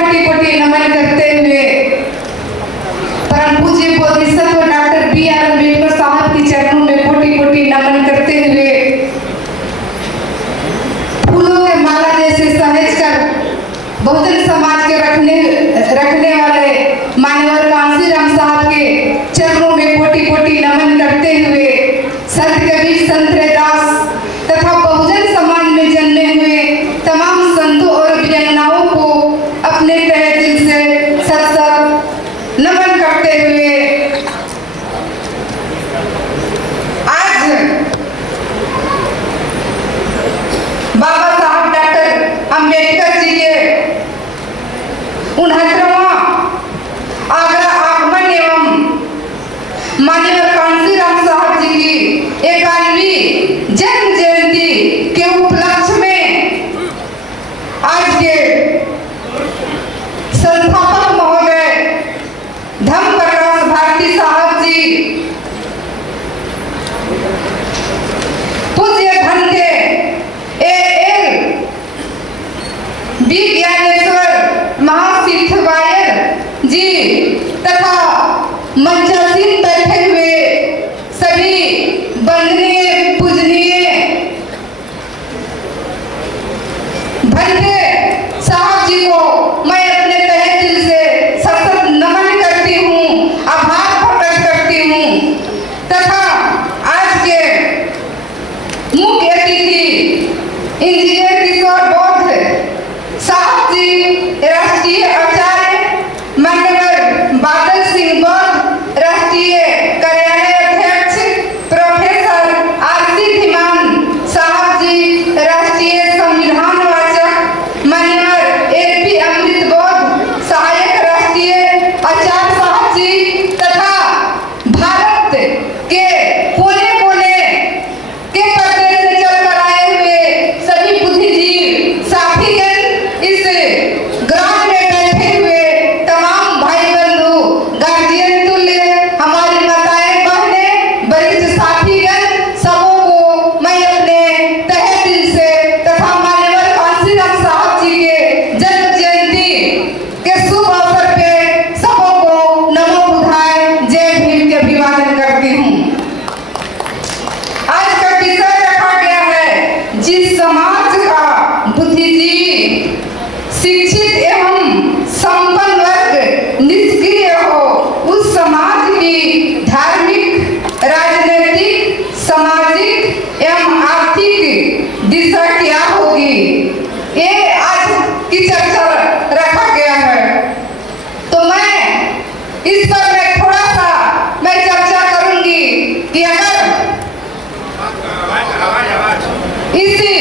कोटि कोटि नमन करते हुए परम पूज्य बोधिसत्व डॉक्टर बी.आर. अम्बेडकर साहब के चरणों में कोटि कोटि नमन करते हुए फूलों के माला जैसे सहेज कर बहुजन समाज के रखने वाले मान्यवर कांसीराम साहब के चरणों में कोटि कोटि नमन करते हुए संत कबीर संत रैदास तथा बहुजन समाज में जन्मे हुए तमाम संतों और वीरांगनाओं को अपने तहे दिल से सत सत नमन करते हुए आज बाबा साहब डॉक्टर अम्बेडकर जी के 69वां आगमन एवं माननीय कांसीराम साहब जी की 91वीं जन्म जयंती के उपलक्ष्य में आज के संस्थापक महोदय धम्म प्रकाश भारती साहब जी पूज्य धन के एल बी ज्ञानेश्वर महासिद्धवायर जी तथा मंचासीन बैठे हुए सभी वंदनीय पूजनीय भंते साहब जी को मैं अपने तहे दिल से सतत नमन करती हूँ, आभार प्रकट करती हूँ तथा आज के मुख्य अतिथि इंजीनियर किशोर बौद्ध साहब जी, राष्ट्रीय आचार्य मान्यवर बादल सिंह बौद्ध, राष्ट्रीय कार्यालय अध्यक्ष प्रोफेसर आर.सी. धीमान साहब जी, राष्ट्रीय संविधान वाचक मान्यवर ए.पी. अमृत बौद्ध, सहायक राष्ट्रीय आचार्य साहब जी तथा भारत के कोने कोने के पर्दे से चलकर आए हुए सभी बुद्धिजीवी साथीगण, इस ग्राउंड में बैठे हुए तमाम भाई बंधु, गार्जियन तुल्य हमारी माताएं बहनें, वरिष्ठ साथीगण, सबों को मैं अपने तहे दिल से तथा मान्यवर कांसीराम साहब जी के जन्म जयंती के शुभ अवसर पे सबों को नमो बुधाय जय भीम के अभिवादन करती हूँ। आज का विषय रखा गया है जिस समाज का बुद्धिजीवी शिक्षित एवं संपन्न वर्ग निष्क्रिय हो, उस समाज की धार्मिक, राजनीतिक, सामाजिक एवं आर्थिक दिशा क्या होगी, ये आज की चर्चा रखा गया है। तो इस पर मैं थोड़ा सा चर्चा करूंगी कि अगर इसी